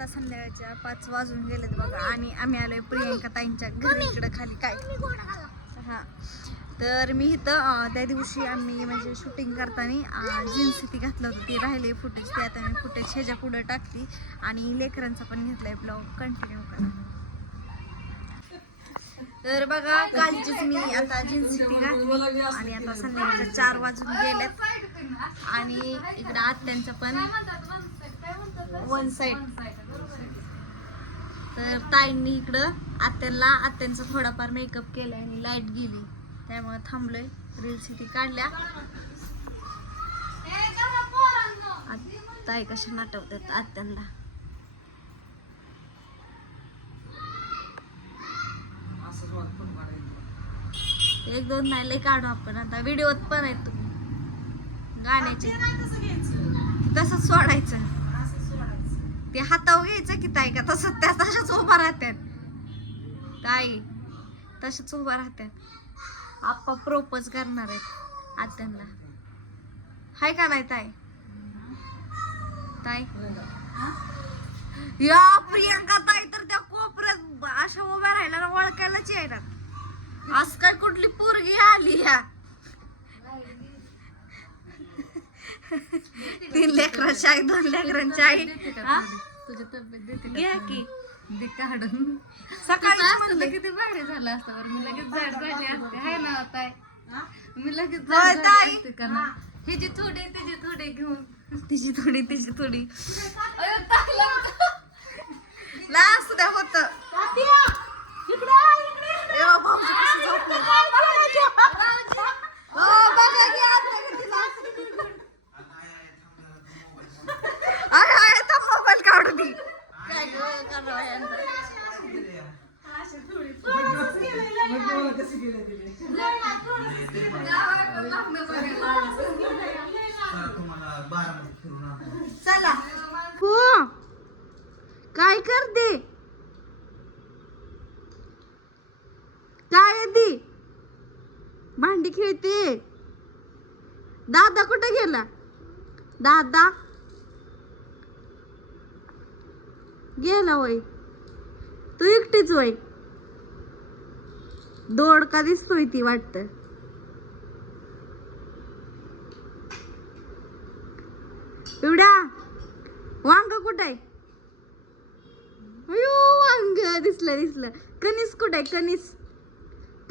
आता संध्याकाळच्या पाच वाजून गेलेत बघा. आणि आम्ही आलोय प्रियंका ताईंच्या घरी इकडं खाली. काय? हा. तर मी इथं त्या दिवशी आम्ही म्हणजे शूटिंग करताना जीन्स ती घातलं होतं ते राहिले फुटेज ते आता मी फुटेज ह्याच्या पुढं टाकते. आणि लेकरांचा पण घेतलाय ब्लॉग कंटिन्यू करा. तर बघा कालचीच मी आता जीन्स ती घातली. आणि आता संध्याकाळच्या चार वाजून गेलेत. आणि इकडं आत्यांचं पण वन साइड तर ताईंनी इकडं आत्यांना आत्यांचा थोडाफार मेकअप केलं आणि लाइट गेली. त्यामुळे थांबलोय. रील्स इथे काढल्या. ताई कशा नाटवतात आत्यांना? एक दोन नाही लय काढू आपण. आता व्हिडिओत पण आहेत तुम्ही. गाण्याचे. तसंच सोडायचं. ते हातावर घ्यायचं की ताई का? तसं त्या तशाच उभा राहतात ताई तशाच उभा राहतात आप्पा प्रोपोज करणार आहेत आत्यांना. हाय का नाही ताई? ताई? या प्रियंका ताई तर त्या कोपऱ्यात अशा उभ्या राहिल्या ना ओळखायलाच येणार आज काय कुठली पोरगी आली या? तीन लेकरांची आई दोन लेकरांची आई. हा? तुझी तब्येत देते घ्या की? दे काढून. सकाळी म्हणलं किती भारी झालं असतं बरं. मी लगेच जाड झाली असते. हाय ना ताई. मी लगेच होय, जाड ताई. झाली असते का ना? थोडी तिची थोडी घेऊन. तिची थोडी तिची थोडी. अयो, ताई असू द्या होत भाऊजी कसं झोपलं? हो, बघा की आता किती लाज. अरे अरे तर मोबाईल काढू दे काय गं, करावं यांचं? चला हो काय दे. काय ती? भांडी खेळते. दादा कुठे गेला? दादा? गेला वय. तू एकटीच वय. दोडका दिसतोय ती वाटत. पिवड्या वांग कुठं आहे? दिसलं दिसलं. दिसलं कनिस कुठं आहे? कनिस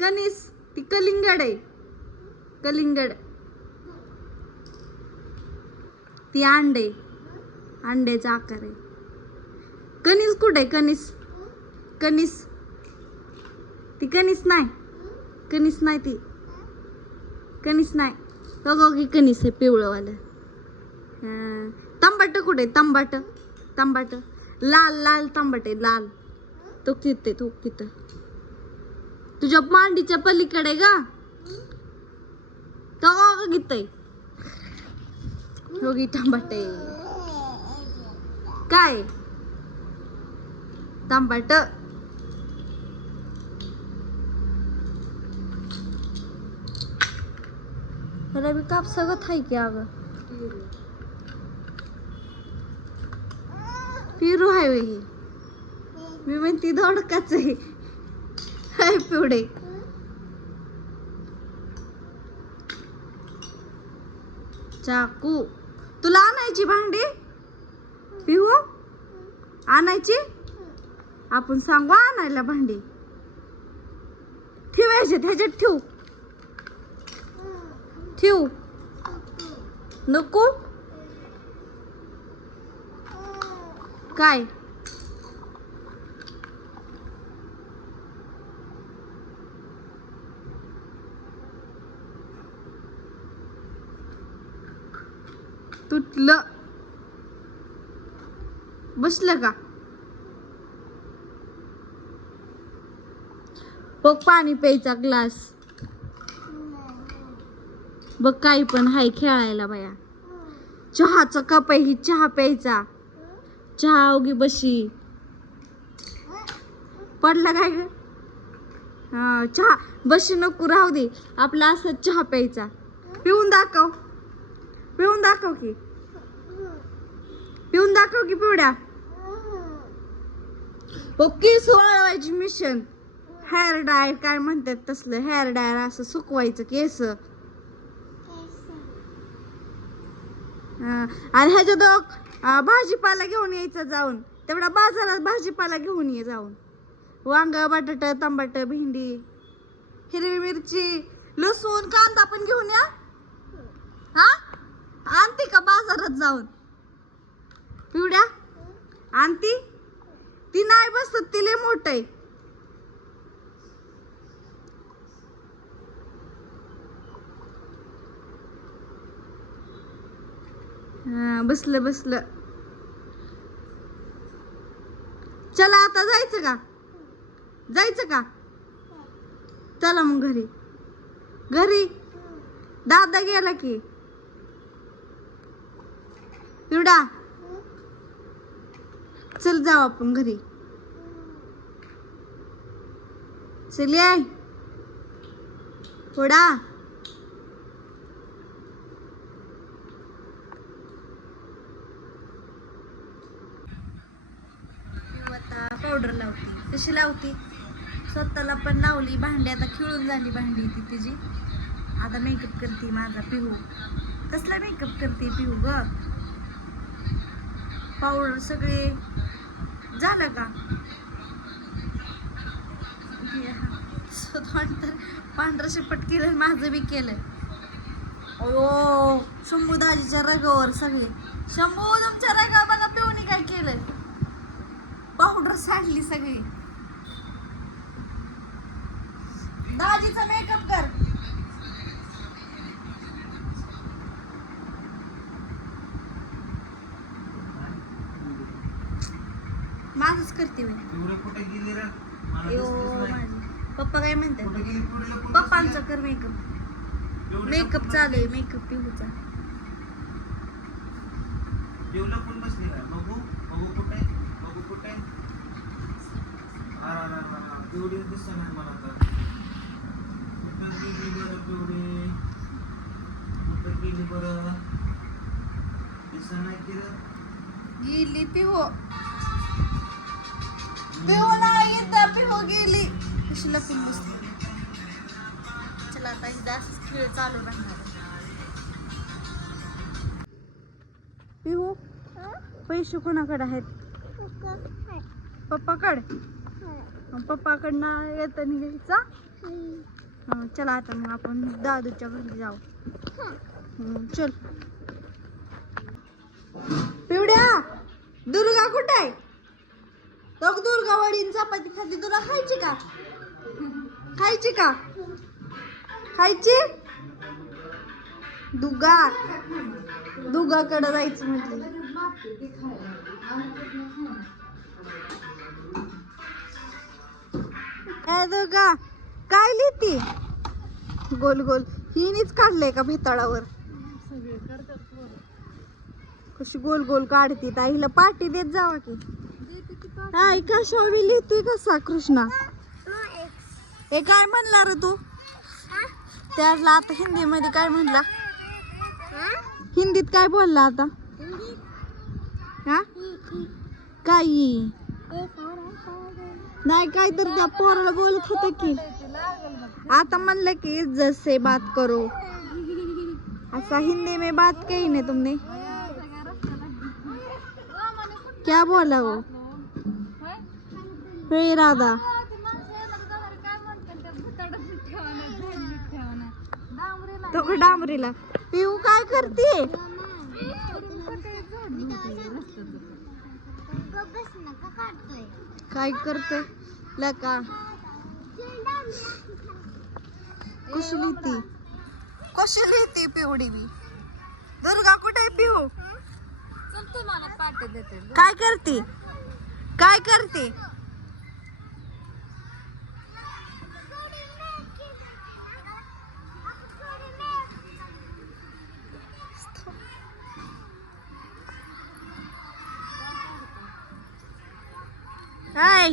कनिस ती कलिंगड आहे. कलिंगड. ती अंडे. अंड्याचा आकार आहे. कनिस कुठे आहे? कनिस कनिस ती कनिस नाही. कनिस नाही ती. कनिस नाही. बघा की कनिस आहे पिवळंवालं. हां. तंबाट कुठे आहे? तंबाट. लाल लाल तांबाट आहे लाल. तो किती तो किती? तुझ्या मांडीच्या पलीकडे का तो गीत आहे योगी टमाटे काय? टमाट रवी काप सगळं थाय की अगं. पिरू आहे वे ही मी म्हणते धोडकाच आहे. हाय पिवडे चाकू. तुला आणायची भांडी? पिहू आणायची? आपण सांगू आणायला भांडी. ठेवायचे ह्याच्यात ठेवू. ठेवू. नको. काय? तुटलं. बसलं का? बघ पाणी प्यायचा ग्लास. बघ काही पण हाय खेळायला बाया. चहाचा कप आहे ही चहा प्यायचा. चहा उगी बशी. पडला काय ग? हा चहा. बशी नको राहू दे. आपला असं चहा प्यायचा. पिऊन दाखव. पिऊन दाखव की. पिऊन दाखव की पिवड्या. ओके केस मिशन हेअर डायर काय म्हणतात तसलं? हेअर डायर असं सुकवायचं केस. आणि ह्याच्या दोघ भाजीपाला घेऊन यायचं जाऊन. तेवढा बाजारात भाजीपाला घेऊन ये जाऊन. वांग बटाट टमाट भेंडी हिरवी मिरची लसूण कांदा पण घेऊन या. हा? आणते का बाजारात जाऊन? पिवड्या? आणती? ती नाही बसत तिले मोठ आहे. हा, बसलं बसलं. चला आता जायचं का? जायचं का? चला मग घरी. घरी? दादा गेला की. पिवडा चल जाऊ आपण घरी. चल याय थोडा. आता पावडर लावते. कशी लावते? स्वतःला पण लावली भांडी आता खिळून झाली भांडी ती तिची. आता मेकअप करते माझा पिहू कसला मेकअप करते पिहू ग? पावडर सगळे झालं का? तर पांढरं शेपट केलं माझं बी केलं ओ शंभू दाजीच्या रगावर सगळे. शंभू तुमच्या रगा बघा पिऊनी काय केलं पावडर सांडली सगळी. दाजीचा मेकअप कर. करते मी. एवढं कुठे गेली रे? मला अयो, दिसलीच नाही. माझी. पप्पा काय म्हणतात? पप्पांचा. कर मेकअप मेकअप चालू आहे मेकअप. एवढी लपून बसली? काय बघू बघू कुठे? बघू कुठे? अरे, अरे, अरे, अरे, एवढी दिसत नाही मला तर. कुठं गेली बरं कुठं गेली बरं? दिसत नाही की रे. गेली पिहू पिऊ नाही इथं पिहू गेली. कशी लपून बसली चला आता एकदा असंच खेळ चालू राहणार. पिहू पैसे कोणाकडे आहेत? पप्पाकडे? पप्पाकडनं येतं घ्यायचा? चला आता मग आपण दादूच्या घरी जाऊ. चल. पिवड्या दुर्गा कुठे आहे? बघ दुर्गा वडीन चपाती खाती तुला खायची का? खायची का? खायची? दुगा. दुगाकडे जायचं म्हटलं. दुगा काय लिहिती? गोल गोल. हिनीच काढलंय का भेताळावर? कशी गोल गोल काढती. ताईला पाठी देत जावा की. हाय कशावी लिहितोय कसा कृष्णा हे काय म्हणला रे तू. त्याला आता हिंदी मध्ये काय म्हणला? हिंदीत काय बोलला आता? हा? काही. नाही काय तर त्या पोराला बोलत होत की. आता म्हणलं की जसे बात करो. असा हिंदी में बात कही नाही तुमने? क्या बोला वो? हे राधा. तो डांबरीला. पिऊ काय करते? काय करते? लका. कशी लिहिती कशी लिहिती पिवडी बी. दुर्गा कुठे पिऊ? काय करते? काय करते? हाय.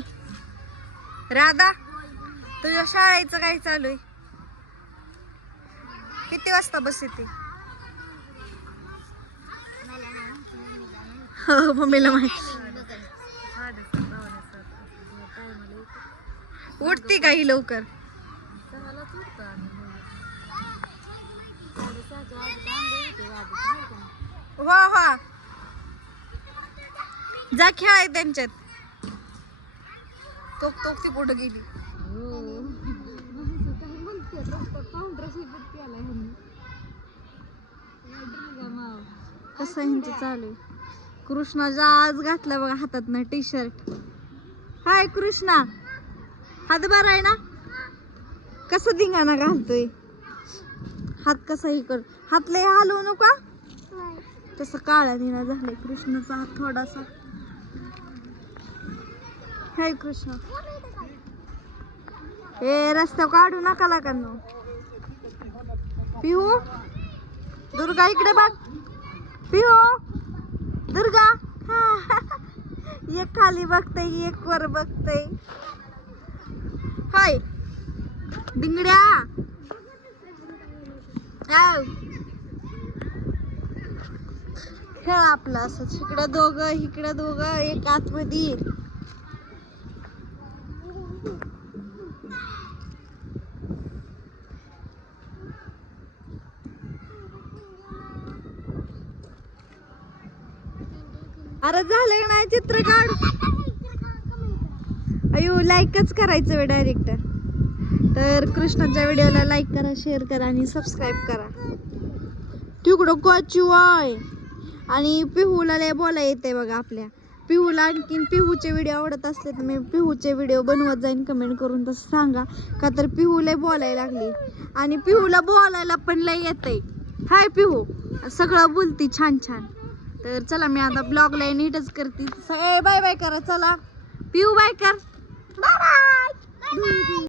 राधा तुझ्या शाळेचं काय चालू आहे? किती वाजता बस येते? हो मम्मीला माहिती. उठते काही लवकर? वा वा जा खेळाय त्यांच्यात. तोक तोक ती कुठं गेली. कसं ह्यांचं चालू आहे? कृष्णाच्या आज घातला बघा हातात ना टी शर्ट हाय कृष्णा. हात बरा आहे ना? कसं धिंगाणा घालतोय? हात कसा ही कर. हात लय हलवू नका तसं काळा निळा झालाय. कृष्णाचा हात थोडासा हाय कृष्ण. हे रस्ता काढू नका लागा पिहू दुर्गा इकडे बघ. पिहू दुर्गा. एक खाली बघतय एक वर बघतय. हाय. डिंगड्या खेळ आपलं असंच इकडं दोघं इकडं दोघं एक आतमध्ये. अरे झालं का नाही चित्र काढ. अयो लाईकच करायचं वे डायरेक्ट तर कृष्णाच्या व्हिडिओला लाईक करा शेअर करा आणि सबस्क्राईब करा. तिकडं कॉचू आहे आणि पिहूला लय बोला येते बघा आपल्या. पिहूला आणखीन पिहूचे व्हिडिओ आवडत असले तर मी पिहूचे व्हिडिओ बनवत जाईन. कमेंट करून तसं सांगा. का तर पिहू बोलायला लागली. आणि पिहूला बोलायला पण लय येते हाय पिहू. सगळं बोलती छान छान तर चला मी आता ब्लॉगला नीटच करते. बाय बाय करा चला. पिऊ बाय कर. Bye bye